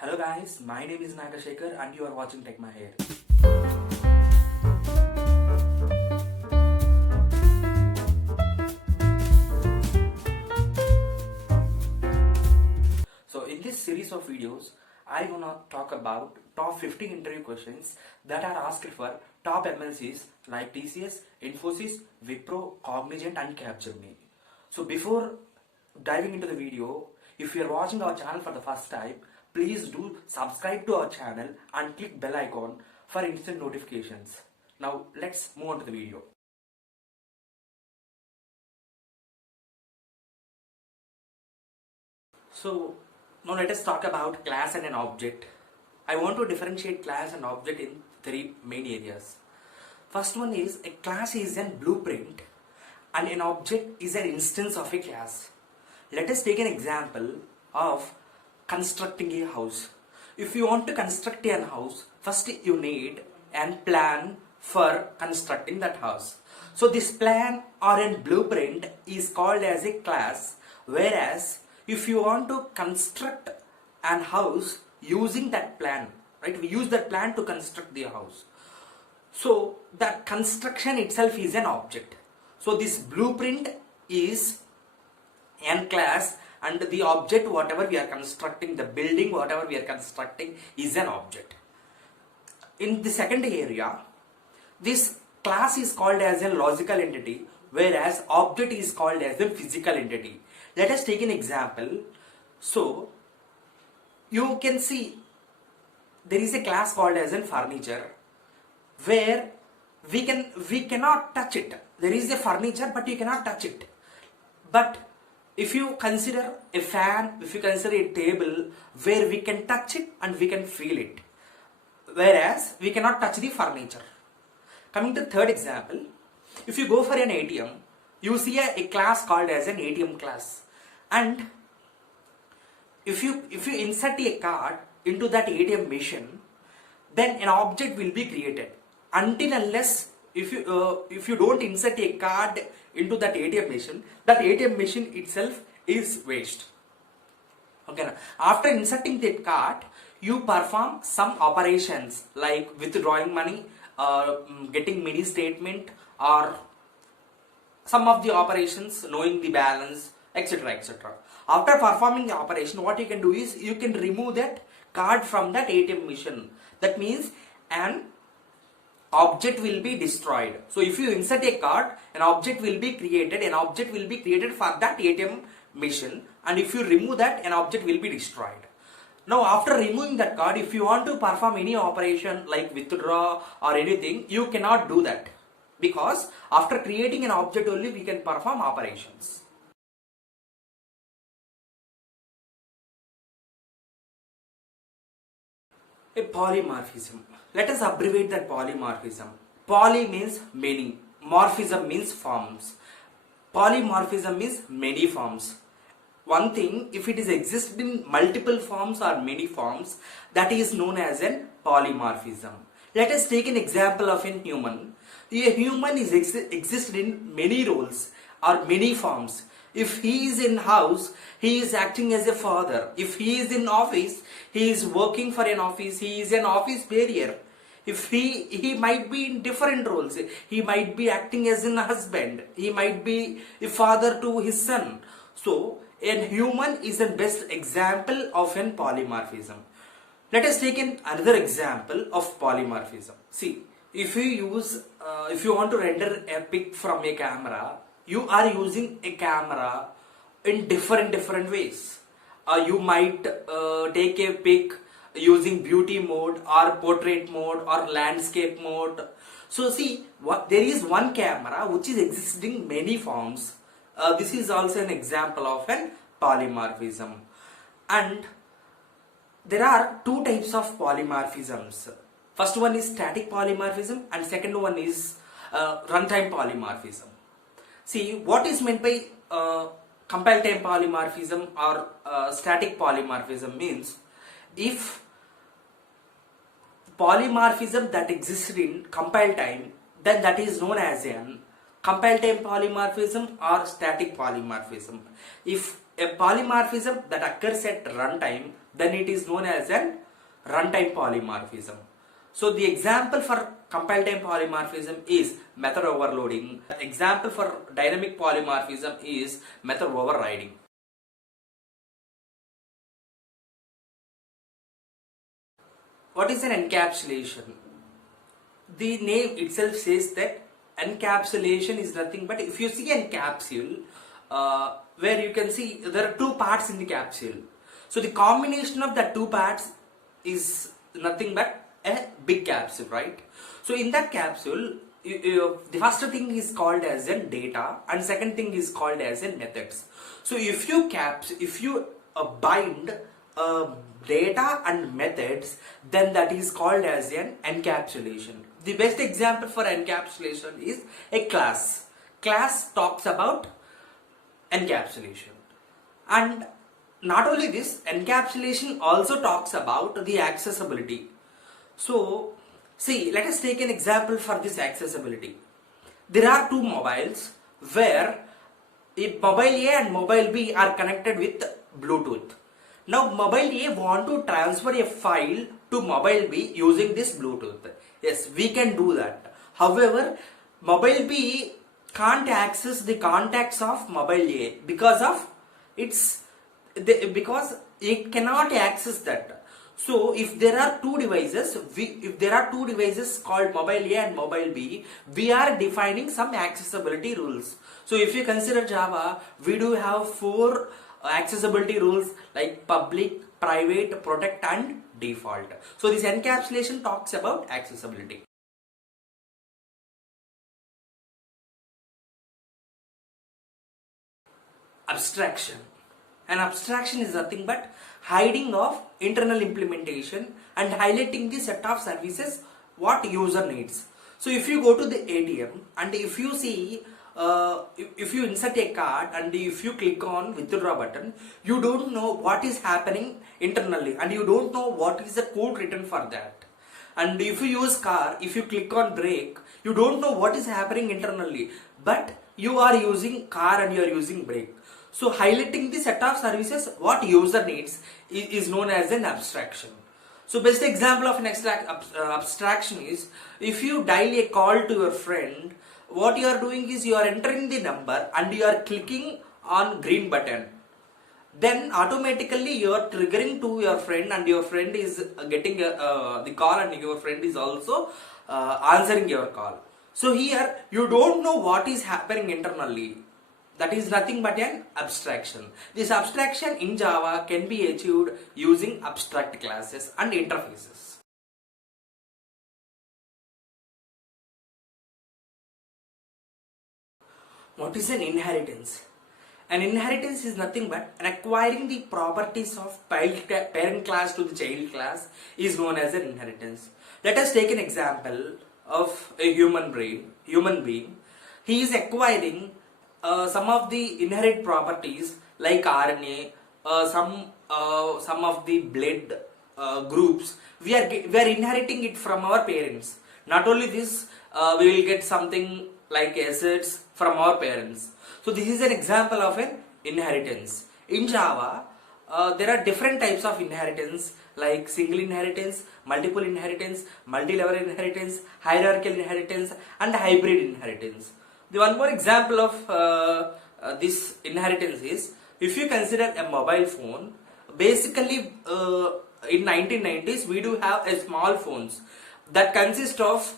Hello guys, my name is Nagashekar and you are watching Tech My Hair. So in this series of videos, I wanna talk about top 15 interview questions that are asked for top MNCs like TCS, Infosys, Wipro, Cognizant and Capgemini. So before diving into the video, if you are watching our channel for the first time, please do subscribe to our channel and click bell icon for instant notifications. Now let's move on to the video. So now let us talk about class and an object. I want to differentiate class and object in three main areas. First one is a class is a blueprint and an object is an instance of a class. Let us take an example of constructing a house. If you want to construct a house, first you need a plan for constructing that house. So this plan or a blueprint is called as a class, whereas if you want to construct an house using that plan, right, we use that plan to construct the house. So that construction itself is an object. So this blueprint is an class and the object whatever we are constructing, the building whatever we are constructing is an object. In the second area, this class is called as a logical entity, whereas object is called as a physical entity. Let us take an example. So you can see there is a class called as a furniture where we cannot touch it. There is a furniture but you cannot touch it. But if you consider a fan, if you consider a table where we can touch it and we can feel it, whereas we cannot touch the furniture. Coming to third example, if you go for an ATM, you see a class called as an ATM class, and if you insert a card into that ATM machine, then an object will be created. Until unless if you don't insert a card into that ATM machine itself is waste. Okay, now after inserting that card, you perform some operations like withdrawing money, getting mini statement, or some of the operations, knowing the balance, etc., etc. After performing the operation, what you can do is you can remove that card from that ATM machine. That means an object will be destroyed. So if you insert a card, an object will be created. An object will be created for that ATM machine, and if you remove that, an object will be destroyed. Now after removing that card, if you want to perform any operation like withdraw or anything, you cannot do that, because after creating an object only we can perform operations. A polymorphism. Let us abbreviate that polymorphism. Poly means many, morphism means forms. Polymorphism means many forms. One thing, if it is existed in multiple forms or many forms, that is known as a polymorphism. Let us take an example of a human. A human is existed in many roles or many forms. If he is in house, he is acting as a father. If he is in office, he is working for an office. He is an office bearer. If he might be in different roles. He might be acting as a husband. He might be a father to his son. So, a human is the best example of an polymorphism. Let us take another example of polymorphism. See, if you want to render a pic from a camera, you are using a camera in different ways. You might take a pic using beauty mode or portrait mode or landscape mode. So see, there is one camera which is existing many forms. This is also an example of an polymorphism. And there are two types of polymorphisms. First one is static polymorphism and second one is runtime polymorphism. See, what is meant by compile time polymorphism or static polymorphism means, if polymorphism that exists in compile time, then that is known as an compile time polymorphism or static polymorphism. If a polymorphism that occurs at runtime, then it is known as an runtime polymorphism. So the example for compile time polymorphism is method overloading. Example for dynamic polymorphism is method overriding. What is an encapsulation? The name itself says that encapsulation is nothing but, if you see a capsule, where you can see there are two parts in the capsule. So the combination of the two parts is nothing but a big capsule, right? So in that capsule, the first thing is called as a data, and second thing is called as a methods. So if you bind data and methods, then that is called as an encapsulation. The best example for encapsulation is a class. Class talks about encapsulation. And not only this, encapsulation also talks about the accessibility. So see, let us take an example for this accessibility. There are two mobiles where mobile A and mobile B are connected with Bluetooth. Now mobile A want to transfer a file to mobile B using this Bluetooth. Yes, we can do that. However, mobile B can't access the contacts of mobile A because it cannot access that. So if there are two devices, called mobile A and mobile B, we are defining some accessibility rules. So if you consider Java, we do have 4 accessibility rules like public, private, protect and default. So this encapsulation talks about accessibility. Abstraction. An abstraction is nothing but hiding of internal implementation and highlighting the set of services what user needs. So if you go to the ATM and if you see, if you insert a card and if you click on withdraw button, you don't know what is happening internally and you don't know what is the code written for that. And if you use car, if you click on brake, you don't know what is happening internally, but you are using car and you are using brake. So highlighting the set of services what user needs is known as an abstraction. So best example of an abstraction is, if you dial a call to your friend, what you are doing is you are entering the number and you are clicking on green button. Then automatically you are triggering to your friend and your friend is getting the call and your friend is also answering your call. So here you don't know what is happening internally. That is nothing but an abstraction. This abstraction in Java can be achieved using abstract classes and interfaces. What is an inheritance? An inheritance is nothing but acquiring the properties of parent class to the child class is known as an inheritance. Let us take an example of a human being. He is acquiring some of the inherent properties like RNA, some of the blood groups. We are inheriting it from our parents. Not only this, we will get something like assets from our parents. So this is an example of an inheritance. In Java, there are different types of inheritance like single inheritance, multiple inheritance, multi-level inheritance, hierarchical inheritance and hybrid inheritance. The one more example of this inheritance is, if you consider a mobile phone, basically in 1990s we do have a small phones that consist of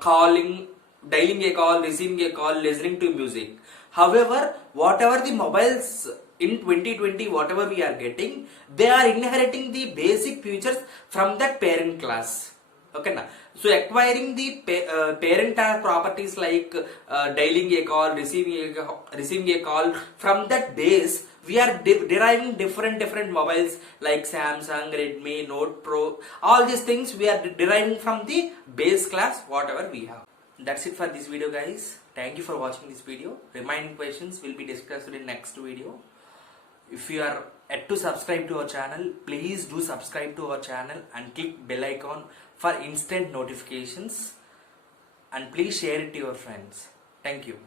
calling, dialing a call, receiving a call, listening to music. However, whatever the mobiles in 2020, whatever we are getting, they are inheriting the basic features from that parent class. Okay, na? So acquiring the parent properties like dialing a call, receiving a call, from that base we are deriving different mobiles like Samsung, Redmi, Note Pro. All these things we are deriving from the base class whatever we have. That's it for this video, guys. Thank you for watching this video. Remaining questions will be discussed in next video. If you are yet to subscribe to our channel, please do subscribe to our channel and click bell icon for instant notifications, and please share it to your friends. Thank you.